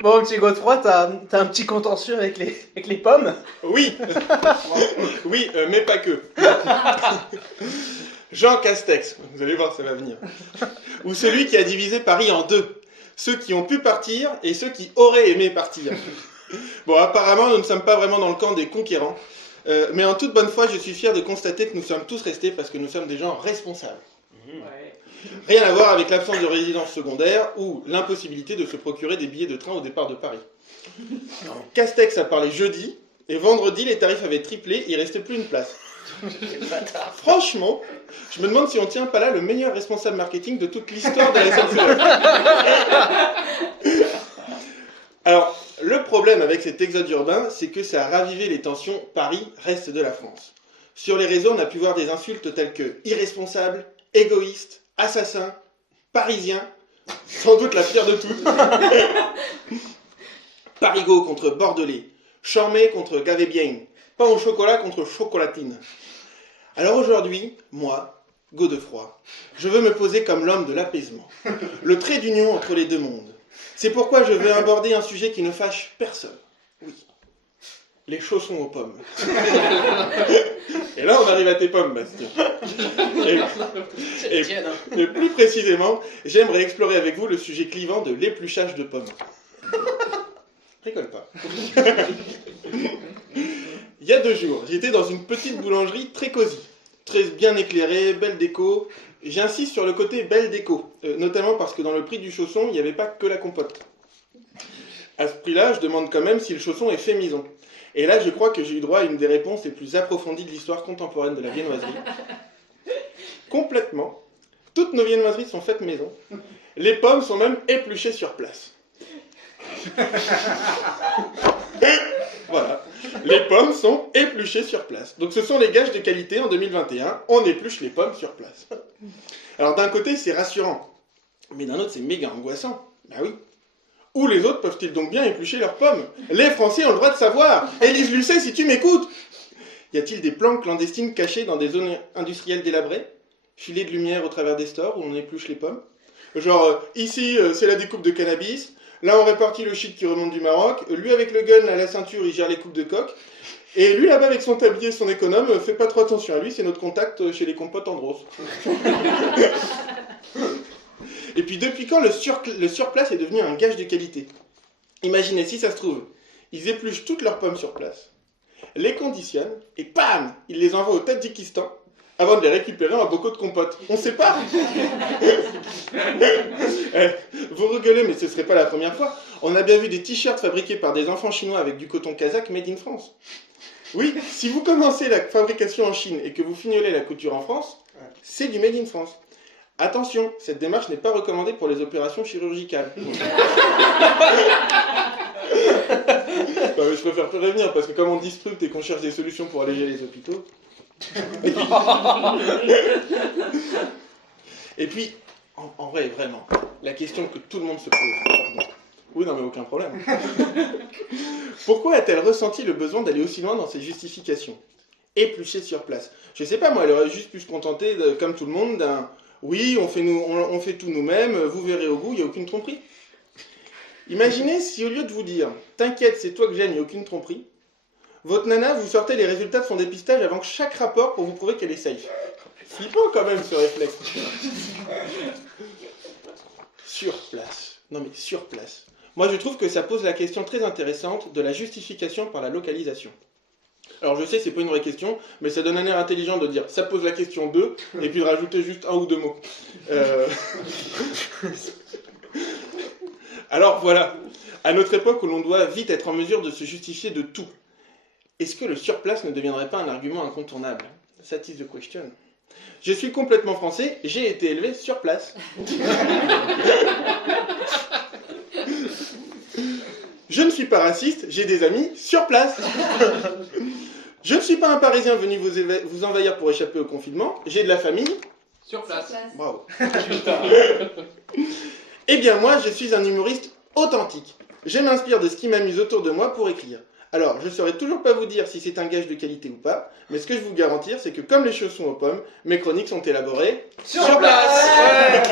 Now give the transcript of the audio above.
Bon, petit Godefroy, t'as un petit contentieux avec les pommes? Oui, oui, mais pas que. Jean Castex, vous allez voir, ça va venir. Ou celui qui a divisé Paris en deux. Ceux qui ont pu partir et ceux qui auraient aimé partir. Bon, apparemment, nous ne sommes pas vraiment dans le camp des conquérants. Mais en toute bonne foi, je suis fier de constater que nous sommes tous restés parce que nous sommes des gens responsables. Ouais. Rien à voir avec l'absence de résidence secondaire ou l'impossibilité de se procurer des billets de train au départ de Paris. Alors, Castex a parlé jeudi, et vendredi, les tarifs avaient triplé, il ne restait plus une place. Franchement, je me demande si on tient pas là le meilleur responsable marketing de toute l'histoire de la SNCF. Alors, le problème avec cet exode urbain, c'est que ça a ravivé les tensions Paris, reste de la France. Sur les réseaux, on a pu voir des insultes telles que irresponsable, égoïste, assassin, parisien, sans doute la pire de toutes. Parigot contre Bordelais, Chormé contre Gavé-Bien, pain au chocolat contre chocolatine. Alors aujourd'hui, moi, Godefroy, je veux me poser comme l'homme de l'apaisement, le trait d'union entre les deux mondes. C'est pourquoi je veux aborder un sujet qui ne fâche personne. Oui, les chaussons aux pommes. Et là, on arrive à tes pommes, Bastien. Et plus précisément, j'aimerais explorer avec vous le sujet clivant de l'épluchage de pommes. Rigole pas. Il y a 2 jours, j'étais dans une petite boulangerie très cosy, très bien éclairée, belle déco. J'insiste sur le côté belle déco, notamment parce que dans le prix du chausson, il n'y avait pas que la compote. À ce prix-là, je demande quand même si le chausson est fait maison. Et là, je crois que j'ai eu droit à une des réponses les plus approfondies de l'histoire contemporaine de la viennoiserie. Complètement. Toutes nos viennoiseries sont faites maison. Les pommes sont même épluchées sur place. Voilà. Les pommes sont épluchées sur place. Donc ce sont les gages de qualité en 2021. On épluche les pommes sur place. Alors d'un côté, c'est rassurant. Mais d'un autre, c'est méga angoissant. Bah oui. Où les autres peuvent-ils donc bien éplucher leurs pommes? Les Français ont le droit de savoir. Élise Lucet, si tu m'écoutes. Y a-t-il des planques clandestines cachées dans des zones industrielles délabrées? Filets de lumière au travers des stores où on épluche les pommes? Genre, ici, c'est la découpe de cannabis. Là, on répartit le shit qui remonte du Maroc. Lui, avec le gun à la ceinture, il gère les coupes de coq. Et lui, là-bas, avec son tablier, son économe, fait pas trop attention à lui. C'est notre contact chez les compotes Andros. Et puis, depuis quand le surplace est devenu un gage de qualité? Imaginez, si ça se trouve, ils épluchent toutes leurs pommes sur place, les conditionnent, et bam, ils les envoient au Tadjikistan, avant de les récupérer en bocaux de compote. On sait pas. Vous rigolez, mais ce serait pas la première fois. On a bien vu des t-shirts fabriqués par des enfants chinois avec du coton kazakh made in France. Oui, si vous commencez la fabrication en Chine et que vous fignolez la couture en France, c'est du made in France. Attention, cette démarche n'est pas recommandée pour les opérations chirurgicales. Non, mais je préfère prévenir, parce que comme on disrupte et qu'on cherche des solutions pour alléger les hôpitaux... Et puis, en vrai, vraiment, la question que tout le monde se pose... Pardon. Oui, non, mais aucun problème. Pourquoi a-t-elle ressenti le besoin d'aller aussi loin dans ses justifications? Éplucher sur place. Je sais pas, moi, elle aurait juste pu se contenter, comme tout le monde, d'un... Oui, on fait tout nous-mêmes, vous verrez au goût, il n'y a aucune tromperie. Imaginez si au lieu de vous dire « T'inquiète, c'est toi que j'aime, il n'y a aucune tromperie », votre nana vous sortait les résultats de son dépistage avant chaque rapport pour vous prouver qu'elle est safe. Flippant quand même ce réflexe. Sur place. Non mais sur place. Moi je trouve que ça pose la question très intéressante de la justification par la localisation. Alors je sais, c'est pas une vraie question, mais ça donne un air intelligent de dire ça pose la question 2, et puis de rajouter juste 1 ou 2 mots. Alors voilà, à notre époque où l'on doit vite être en mesure de se justifier de tout, est-ce que le surplace ne deviendrait pas un argument incontournable? That is the question. Je suis complètement français, j'ai été élevé sur place. Je ne suis pas raciste, j'ai des amis sur place. Je ne suis pas un Parisien venu vous envahir pour échapper au confinement, j'ai de la famille... Sur place. Bravo. Eh bien moi, je suis un humoriste authentique. Je m'inspire de ce qui m'amuse autour de moi pour écrire. Alors, je ne saurais toujours pas vous dire si c'est un gage de qualité ou pas, mais ce que je vous garantis, c'est que comme les chaussons aux pommes, mes chroniques sont élaborées sur place. Ouais.